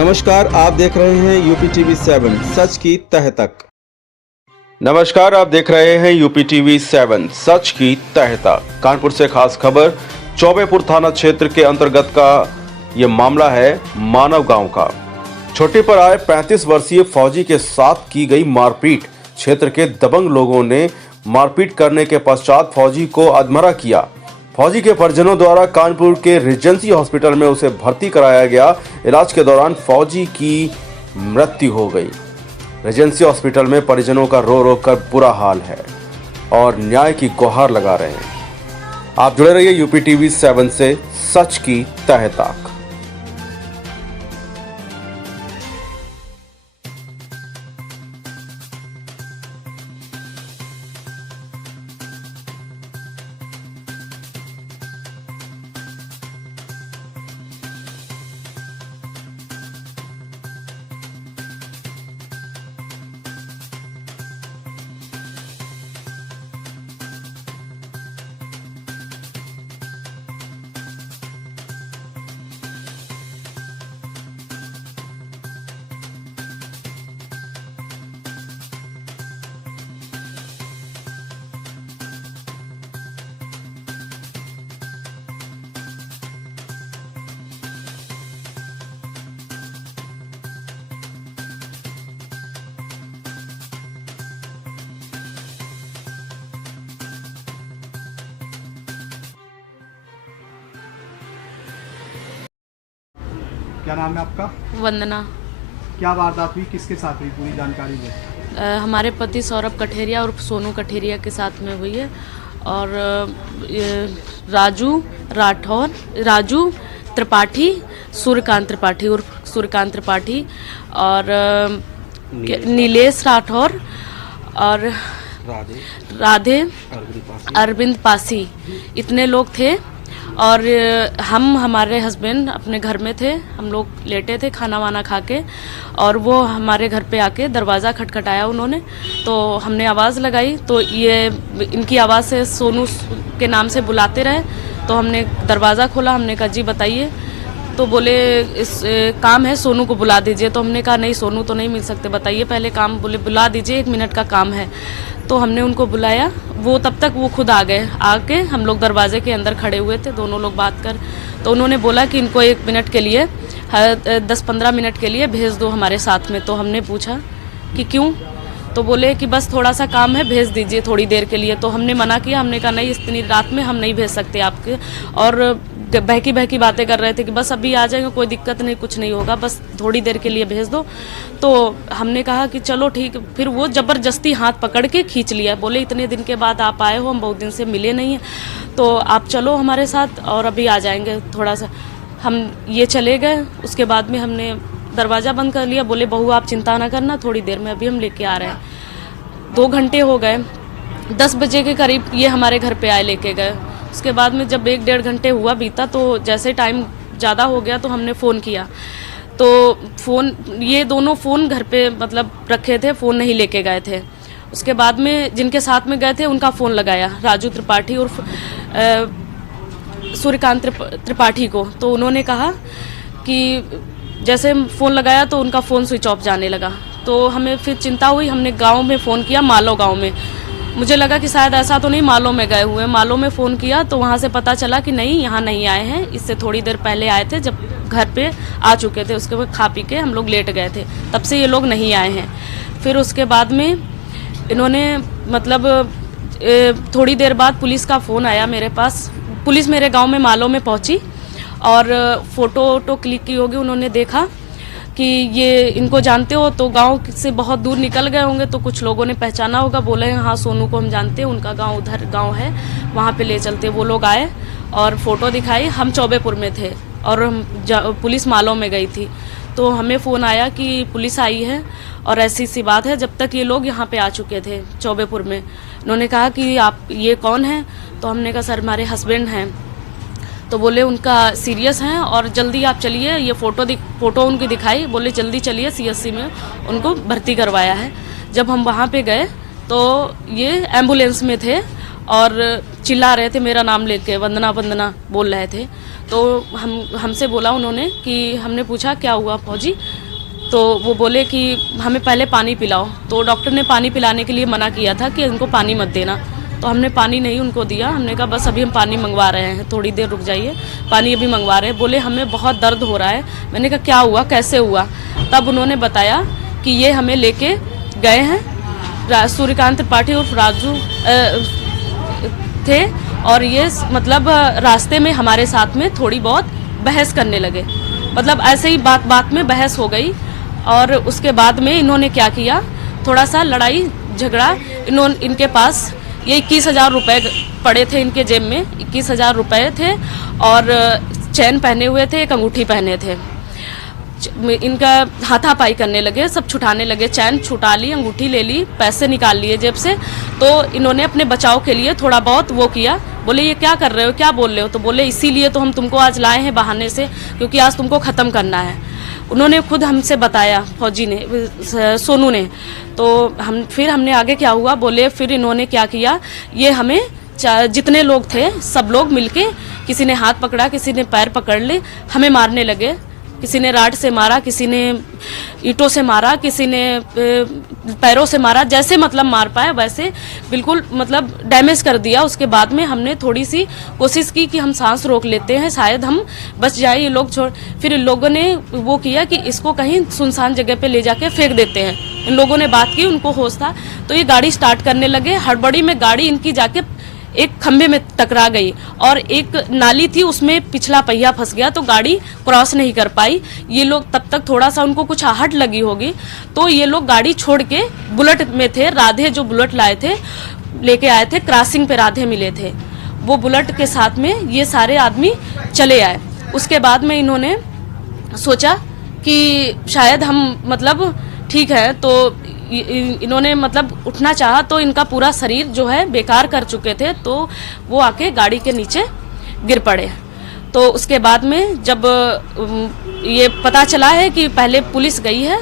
नमस्कार, आप देख रहे हैं यूपी टीवी 7 सच की तह तक। नमस्कार, आप देख रहे हैं यूपी टीवी 7 सच की तह तक। कानपुर से खास खबर। चौबेपुर थाना क्षेत्र के अंतर्गत का ये मामला है मानव गांव का। छुट्टी पर आए 35 वर्षीय फौजी के साथ की गई मारपीट। क्षेत्र के दबंग लोगों ने मारपीट करने के पश्चात फौजी को अधमरा किया। फौजी के परिजनों द्वारा कानपुर के रिजेंसी हॉस्पिटल में उसे भर्ती कराया गया। इलाज के दौरान फौजी की मृत्यु हो गई। रिजेंसी हॉस्पिटल में परिजनों का रो रो कर बुरा हाल है और न्याय की गुहार लगा रहे हैं। आप जुड़े रहिए यूपी टीवी 7 से सच की तह तक। क्या नाम है आपका? वंदना। क्या वारदात हुई, किसके साथ हुई, पूरी जानकारी दें। हमारे पति सौरभ कठेरिया और सोनू कठेरिया के साथ में हुई है और राजू त्रिपाठी, सूर्यकांत त्रिपाठी और सूर्यकांत त्रिपाठी और नीलेश राठौर और राधे अरविंद पासी, इतने लोग थे। और हमारे हस्बैंड अपने घर में थे, हम लोग लेटे थे खाना वाना खा के, और वो हमारे घर पे आके दरवाज़ा खटखटाया उन्होंने। तो हमने आवाज़ लगाई तो ये इनकी आवाज़ से सोनू के नाम से बुलाते रहे। तो हमने दरवाज़ा खोला, हमने कहा जी बताइए। तो बोले इस काम है, सोनू को बुला दीजिए। तो हमने कहा नहीं, सोनू तो नहीं मिल सकते, बताइए पहले काम। बोले बुला दीजिए, 1 मिनट का काम है। तो हमने उनको बुलाया, वो तब तक वो खुद आ गए। आके हम लोग दरवाजे के अंदर खड़े हुए थे, दोनों लोग बात कर। तो उन्होंने बोला कि इनको 1 मिनट के लिए 10-15 मिनट के लिए भेज दो हमारे साथ में। तो हमने पूछा कि क्यों? तो बोले कि बस थोड़ा सा काम है, भेज दीजिए थोड़ी देर के लिए। तो हमने मना किया, हमने कहा नहीं, इतनी रात में हम नहीं भेज सकते आपके। और बहकी बातें कर रहे थे कि बस अभी आ जाएंगे, कोई दिक्कत नहीं, कुछ नहीं होगा, बस थोड़ी देर के लिए भेज दो। तो हमने कहा कि चलो ठीक। फिर वो ज़बरदस्ती हाथ पकड़ के खींच लिया। बोले इतने दिन के बाद आप आए हो, हम बहुत दिन से मिले नहीं हैं, तो आप चलो हमारे साथ और अभी आ जाएंगे थोड़ा सा। हम ये चले गए। उसके बाद में हमने दरवाज़ा बंद कर लिया। बोले बहू आप चिंता ना करना, थोड़ी देर में अभी हम लेके आ रहे हैं। 2 घंटे हो गए। 10 बजे के करीब ये हमारे घर पे आए, लेके गए। उसके बाद में जब 1-1.5 घंटे हुआ बीता, तो जैसे टाइम ज़्यादा हो गया तो हमने फ़ोन किया। तो ये दोनों फ़ोन घर पे मतलब रखे थे, फ़ोन नहीं लेके गए थे। उसके बाद में जिनके साथ में गए थे उनका फ़ोन लगाया, राजू त्रिपाठी और सूर्यकांत त्रिपाठी को। तो उन्होंने कहा कि जैसे फ़ोन लगाया तो उनका फ़ोन स्विच ऑफ जाने लगा। तो हमें फिर चिंता हुई, हमने गांव में फ़ोन किया, मालो गांव में। मुझे लगा कि शायद ऐसा तो नहीं मालो में गए हुए। मालो में फ़ोन किया तो वहाँ से पता चला कि नहीं, यहाँ नहीं आए हैं, इससे थोड़ी देर पहले आए थे, जब घर पे आ चुके थे। उसके बाद खा पी के हम लोग लेट गए थे, तब से ये लोग नहीं आए हैं। फिर उसके बाद में इन्होंने मतलब थोड़ी देर बाद पुलिस का फ़ोन आया मेरे पास। पुलिस मेरे गाँव में मालो में पहुँची और फ़ोटो क्लिक की होगी। उन्होंने देखा कि ये इनको जानते हो, तो गांव से बहुत दूर निकल गए होंगे, तो कुछ लोगों ने पहचाना होगा। बोले हाँ सोनू को हम जानते हैं, उनका गांव उधर गांव है, वहाँ पे ले चलते। वो लोग आए और फ़ोटो दिखाई। हम चौबेपुर में थे और पुलिस मालो में गई थी। तो हमें फ़ोन आया कि पुलिस आई है और ऐसी सी बात है। जब तक ये लोग यहाँ पे आ चुके थे चौबेपुर में, उन्होंने कहा कि आप ये कौन हैं? तो हमने कहा सर हमारे हस्बैंड हैं। तो बोले उनका सीरियस हैं और जल्दी आप चलिए। ये फ़ोटो उनकी दिखाई, बोले जल्दी चलिए, CSC में उनको भर्ती करवाया है। जब हम वहाँ पे गए तो ये एम्बुलेंस में थे और चिल्ला रहे थे मेरा नाम लेके, वंदना वंदना बोल रहे थे। तो हमसे बोला उन्होंने कि हमने पूछा क्या हुआ फौजी, तो वो बोले कि हमें पहले पानी पिलाओ। तो डॉक्टर ने पानी पिलाने के लिए मना किया था कि इनको पानी मत देना, तो हमने पानी नहीं उनको दिया। हमने कहा बस अभी हम पानी मंगवा रहे हैं, थोड़ी देर रुक जाइए, पानी अभी मंगवा रहे हैं। बोले हमें बहुत दर्द हो रहा है। मैंने कहा क्या हुआ, कैसे हुआ? तब उन्होंने बताया कि ये हमें लेके गए हैं, सूर्यकांत त्रिपाठी और राजू थे, और ये मतलब रास्ते में हमारे साथ में थोड़ी बहुत बहस करने लगे। मतलब ऐसे ही बात बात में बहस हो गई, और उसके बाद में इन्होंने क्या किया, थोड़ा सा लड़ाई झगड़ा। इनके पास ये 21,000 रुपये पड़े थे, इनके जेब में 21,000 रुपये थे, और चैन पहने हुए थे, एक अंगूठी पहने थे। इनका हाथापाई करने लगे, सब छुटाने लगे, चैन छुटा ली, अंगूठी ले ली, पैसे निकाल लिए जेब से। तो इन्होंने अपने बचाव के लिए थोड़ा बहुत वो किया। बोले ये क्या कर रहे हो, क्या बोल रहे हो? तो बोले इसीलिए तो हम तुमको आज लाए हैं बहाने से, क्योंकि आज तुमको ख़त्म करना है। उन्होंने खुद हमसे बताया, फौजी ने, सोनू ने। तो फिर हमने आगे क्या हुआ बोले, फिर इन्होंने क्या किया, ये हमें जितने लोग थे सब लोग मिलके, किसी ने हाथ पकड़ा, किसी ने पैर पकड़ ले, हमें मारने लगे। किसी ने राड से मारा, किसी ने ईंटों से मारा, किसी ने पैरों से मारा, जैसे मतलब मार पाए वैसे बिल्कुल मतलब डैमेज कर दिया। उसके बाद में हमने थोड़ी सी कोशिश की कि हम सांस रोक लेते हैं, शायद हम बच जाए, ये लोग छोड़। फिर इन लोगों ने वो किया कि इसको कहीं सुनसान जगह पे ले जाके फेंक देते हैं। इन लोगों ने बात की, उनको होश था, तो ये गाड़ी स्टार्ट करने लगे। हड़बड़ी में गाड़ी इनकी जाके एक खंभे में टकरा गई, और एक नाली थी उसमें पिछला पहिया फंस गया, तो गाड़ी क्रॉस नहीं कर पाई। ये लोग तब तक थोड़ा सा उनको कुछ आहट लगी होगी, तो ये लोग गाड़ी छोड़ के बुलेट में थे, राधे जो बुलेट लाए थे, लेके आए थे, क्रॉसिंग पे राधे मिले थे, वो बुलेट के साथ में ये सारे आदमी चले आए। उसके बाद में इन्होंने सोचा कि शायद हम मतलब ठीक है, तो इन्होंने मतलब उठना चाहा, तो इनका पूरा शरीर जो है बेकार कर चुके थे, तो वो आके गाड़ी के नीचे गिर पड़े। तो उसके बाद में जब ये पता चला है कि पहले पुलिस गई है,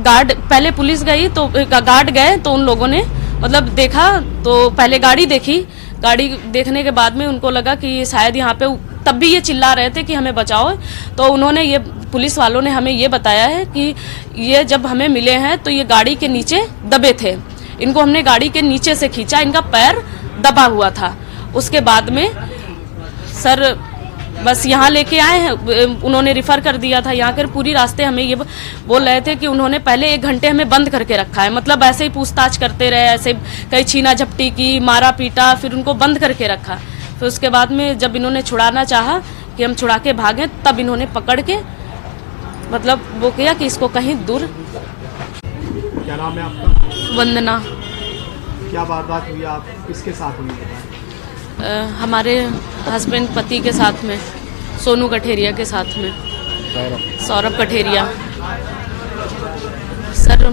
गार्ड पहले पुलिस गई, तो गार्ड गए, तो उन लोगों ने मतलब देखा, तो पहले गाड़ी देखी। गाड़ी देखने के बाद में उनको लगा कि शायद यहाँ पे, तब भी ये चिल्ला रहे थे कि हमें बचाओ। तो उन्होंने ये पुलिस वालों ने हमें ये बताया है कि ये जब हमें मिले हैं तो ये गाड़ी के नीचे दबे थे। इनको हमने गाड़ी के नीचे से खींचा, इनका पैर दबा हुआ था। उसके बाद में सर बस यहाँ लेके आए हैं, उन्होंने रिफ़र कर दिया था यहाँ कर। पूरी रास्ते हमें ये बोल रहे थे कि उन्होंने पहले 1 घंटे हमें बंद करके रखा है, मतलब ऐसे ही पूछताछ करते रहे, ऐसे कई छीना झपटी की, मारा पीटा, फिर उनको बंद करके रखा। फिर उसके बाद में जब इन्होंने छुड़ाना चाहा कि हम छुड़ा के भागें, तब इन्होंने पकड़ के मतलब वो किया कि इसको कहीं दूर। क्या नाम है आपका? वंदना। क्या वारदात हुई, आप किसके साथ हुई? हमारे हस्बैंड पति के साथ में, सोनू कठेरिया के साथ में, सौरभ कठेरिया। सर